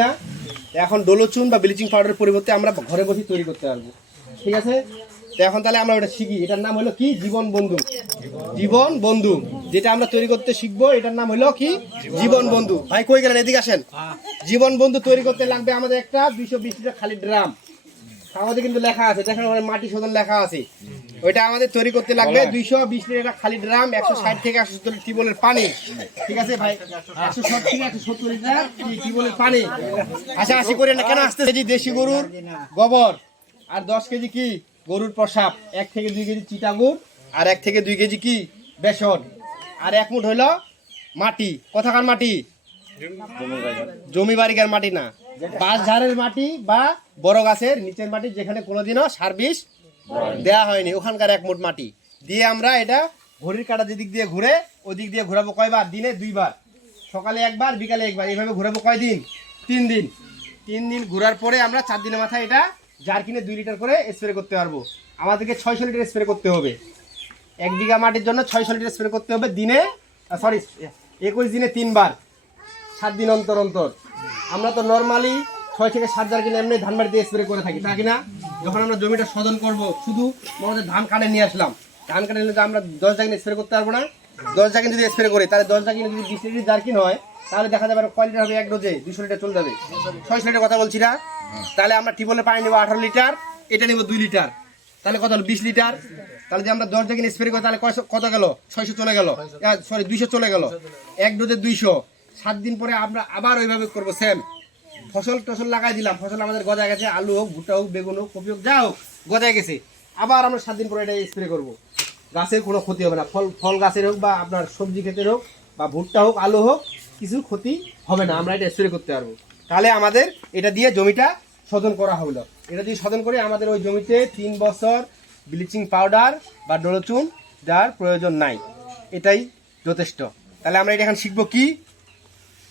না এখন ডোলোচুন বা ব্লিচিং পাউডারের পরিবর্তে আমরা ঘরে বসে তৈরি করতে পারব। ঠিক আছে? তো এখন তাহলে আমরা ওটা শিখি। এটার নাম হলো কি? জীবন বন্ধু। জীবন বন্ধু। যেটা আমরা তৈরি করতে শিখব এটার নাম হলো কি? জীবন বন্ধু। ভাই কই গেলেন? এদিকে আসেন। জীবন বন্ধু তৈরি করতে লাগবে আমাদের একটা দুইশো বিশ লিটার খালি ড্রাম। আমাদের কিন্তু লেখা আছে দেখেন ওখানে মাটি শোধন লেখা আছে। ওইটা আমাদের তৈরি করতে লাগবে দুইশো বিশ লিটার খালি ড্রাম একশো ষাট থেকে একশো সত্তর টিউবওয়েলের পানি। ঠিক আছে ভাই? একশো ষাট থেকে একশো সত্তর লিটার টিউবওয়েলের পানি। আশা আশি করে না কেন আসতে কেজি দেশি গরুর গোবর। আর দশ কেজি কি? গরুর প্রসাব। এক থেকে দুই কেজি চিটাগুড় আর এক থেকে দুই কেজি কি? বেসন। আর এক মুঠ হইল মাটি। কোথাকার মাটি? জমি বাড়িকার মাটি না। বাঁশ ঝাড়ের মাটি বা বড় গাছের নিচের মাটি যেখানে কোনোদিনও সার্ভিস দেওয়া হয়নি, ওখানকার এক মোট মাটি। দিয়ে আমরা এটা ঘড়ির কাটা যেদিক দিয়ে ঘুরে, ওদিক দিয়ে ঘুরাবো কয়বার? দিনে দুইবার। সকালে একবার, বিকালে একবার। এইভাবে ঘুরাবো কয়দিন তিন দিন। তিন দিন ঘোরার পরে আমরা চার দিনের মাথায় এটা জারকিনে দুই লিটার করে স্প্রে করতে পারব। আমাদেরকে ছয়শো লিটার স্প্রে করতে হবে। এক বিঘা মাটির জন্য ছয়শো লিটার স্প্রে করতে হবে দিনে সরি একুশ দিনে তিনবার। সাত দিন অন্তর অন্তর। আমরা তো নর্মালি ছয় থেকে সাত হাজার কিনে এমনি ধান বাড়িতে স্প্রে করে থাকি তা কিনা যখন আমরা জমিটা শোধন করব, শুধু আমাদের ধান কাটে নিয়ে আসলাম। ধান কাটে নিলে আমরা দশ জায়গায় স্প্রে করতে পারব না। দশ জায়গায় যদি স্প্রে করি, তাহলে দশ জায়গায় যদি বিশ লিটার জার্কিন হয়, তাহলে দেখা যাবে কয় লিটার হবে এক ডোজে দুশো লিটার চলে যাবে। ছয়শো লিটার কথা বলছি না। তাহলে আমরা টিবলে পানি নেব আঠারো লিটার, এটা নেব দুই লিটার। তাহলে কত হলো? বিশ লিটার। তাহলে যে আমরা দশ জায়গায় স্প্রে করি, তাহলে কত গেল? ছয়শো চলে গেল। সরি দুইশো চলে গেল। এক ডোজে দুইশো। সাত দিন পরে আমরা আবার ওইভাবে করব সেম ফসল টসল লাগাই দিলাম, ফসল আমাদের গজায় গেছে, আলু হোক, ভুট্টা হোক, বেগুন হোক, কপি হোক, যা হোক, গজায় গেছে। আবার আমরা সাত দিন পরে এটা স্প্রে করব। গাছের কোনো ক্ষতি হবে না। ফল ফল গাছের হোক বা আপনার সবজি ক্ষেতের হোক বা ভুট্টা হোক, আলু হোক, কিছু ক্ষতি হবে না। আমরা এটা স্প্রে করতে পারব। তাহলে আমাদের এটা দিয়ে জমিটা শোধন করা হলো। এটা দিয়ে শোধন করে আমাদের ওই জমিতে তিন বছর ব্লিচিং পাউডার বা ডোলোচুন দেওয়ার প্রয়োজন নাই। এটাই যথেষ্ট। তাহলে আমরা এটা এখন শিখব কি?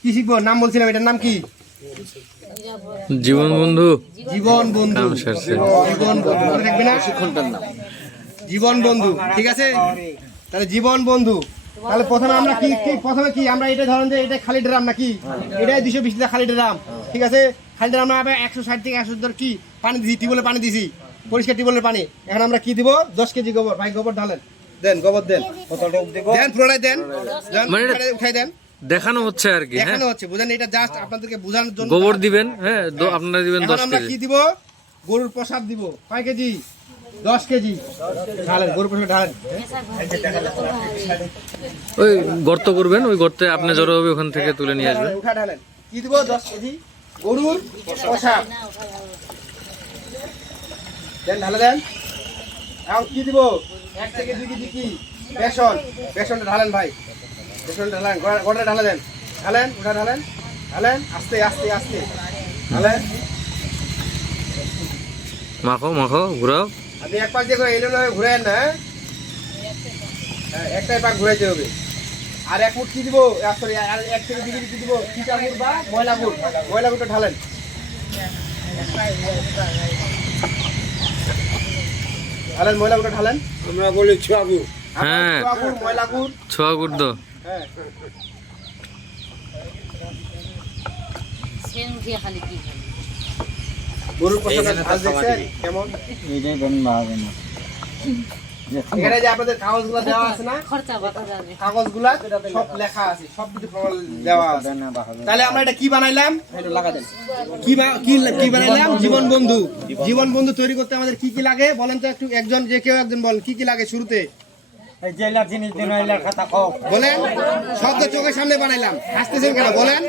কি শিখব? নাম বলছিলাম এটার নাম কি? জীবন বন্ধু। জীবন বন্ধু। জীবন বন্ধু। না? জীবন বন্ধু। ঠিক আছে? তাহলে জীবন বন্ধু। তাহলে প্রথমে আমরা কি কি প্রথমে কি? আমরা এটা ধরেন যে এটা খালি ড্রাম নাকি? এটাই দুশো বিশ খালি ড্রাম। ঠিক আছে? খালি ড্রাম আমরা একশো ষাট থেকে একশো ধর কি? পানি দিছি টিউবওয়েলে পানি দিছি। পরিষ্কার টিউবওয়েলের পানি। এখন আমরা কি দিব? দশ কেজি গোবর। ভাই গোবর ঢালেন। দেন গোবর দেন। দেন পুরোটাই দেন। উঠাই দেন। দেখানো হচ্ছে আর কি হ্যাঁ? দেখানো হচ্ছে বুঝেন এটা জাস্ট আপনাদেরকে বোঝানোর জন্য গোবর দিবেন হ্যাঁ আপনারা দিবেন এখন দশ আমরা কেজি। কি দিব? গরুর প্রসাদ দিব। কয় কেজি? দশ কেজি। ঢালেন গরুর প্রসাদ ঢালেন। ওই গর্ত করবেন ওই গর্তে আপনি জড়ো হবে ওখান থেকে তুলে নিয়ে আসবেন। উঠা ঢালেন। কি দিব? দশ কেজি। গরুর প্রসাদ। দেন ঢালে দেন। এখন কি দিব? এক থেকে দুই কেজি কি? বেসন। বেসনটা ঢালেন ভাই। ঢালেন গোটা- ঢালে দেন। ঢালেন ওটা ঢালেন ঢালেন আস্তে আস্তে আস্তে। ঢালেন। মাখো মাখো ঘুরাও। আপনি এক পাক দিয়ে এলো নয় ঘুরে না হ্যাঁ? হ্যাঁ একটাই পাক ঘুরাইতে হবে। আর এক ফুট কি দিব? সরি আর এক থেকে দুই কেজি কি দিব? চিটা গুড় বা ময়লা গুড়? ময়লা গুড়টা ঢালেন। ঢালেন ময়লা গুড়টা ঢালেন। আমরা বলি ছুয়াবু হ্যাঁ। গুড় ময়লা গুড়। ছোয়া গুর্দ হ্যাঁ। সেন উঠিয়ে খালি কি খালি গরুর পশাটা ঢাল দেখছেন? কেমন? এইটাই বাংলা হবে না। এখানে যে আপনাদের কাগজগুলো দেওয়া আছে না? খরচা বাতা যাবে? কাগজগুলা সব লেখা আছে সব কিছু প্রমাণ দেওয়া আছে। তাহলে আমরা এটা কি বানাইলাম? এটা লাগা দেন। কি কি কি বানাইলাম? জীবন বন্ধু। জীবন বন্ধু। তৈরি করতে আমাদের কি কি লাগে? বলেন তো একটু একজন যে কেউ একজন বলেন কি কি লাগে শুরুতে? জেলার জিনিস দিন এলার খাতা কও। বলেন সব তো চোখের সামনে বানাইলাম। হাসতেছেন কেন? বলেন।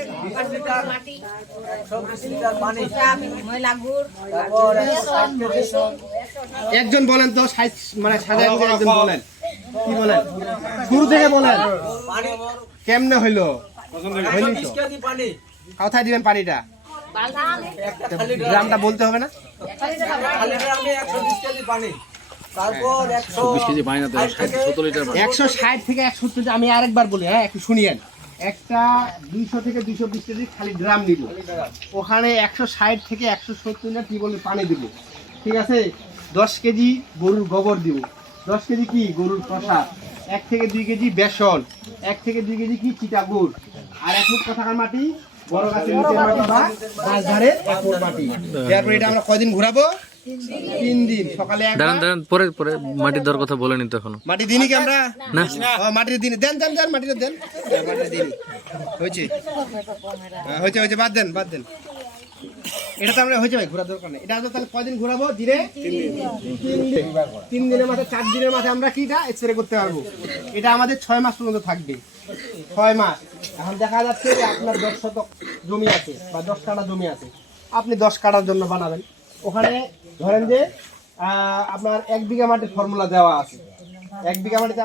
একজন বলেন তো সাইজ মানে গুজে একজন বলেন। কি বলেন? শুরু থেকে বলেন। কেমনে হইল? কোথায় দিবেন পানিটা? গ্রামটা বলতে হবে না? একশো ষাট থেকে একশো সত্তর আমি আরেকবার বলি হ্যাঁ একটু শুনিয়েন। একটা দুইশো থেকে দুইশো বিশ কেজি খালি ড্রাম নিব ওখানে একশো ষাট থেকে একশো সত্তর লিটার টিউবওয়েলে পানি দিব। ঠিক আছে? দশ কেজি গরুর গোবর দিব। দশ কেজি কি? গরুর প্রসাদ এক থেকে দুই কেজি বেসন। এক থেকে দুই কেজি কি? চিটা গুড় আর এক ফুট কথাকার মাটি? বড় গাছের নিচের মাটি বা গাছ মাটি। দেওয়ার এটা আমরা কয়দিন ঘুরাবো? তিন দিন সকালে দাঁড়ান দাঁড়ান পরে পরে মাটির দেওয়ার কথা বলে নিতে এখনও। মাটি দিনই কি আমরা? না। মাটির দিন দেন দেন দেন মাটিটা দেন। মাটির দিন হয়েছে? হ্যাঁ, হয়েছে হয়েছে বাদ দেন বাদ দেন। এটা তো আমরা হয়েছে ভাই ঘোরার দরকার নেই। এটা তো তাহলে কয়দিন ঘোরাবো? দিনে? তিন দিন তিন দিনের মাথায় চার দিনের মাথায় আমরা কিটা স্প্রে করতে পারব। এটা আমাদের ছয় মাস পর্যন্ত থাকবে। ছয় মাস। এখন দেখা যাচ্ছে যে আপনার দশ শতক জমি আছে বা দশ কাঠা জমি আছে। আপনি দশ কাটার জন্য বানাবেন। ওখানে ধরেন যে আপনার এক বিঘা মাটির ফর্মুলা দেওয়া আছে। এক বিঘা মাটিতে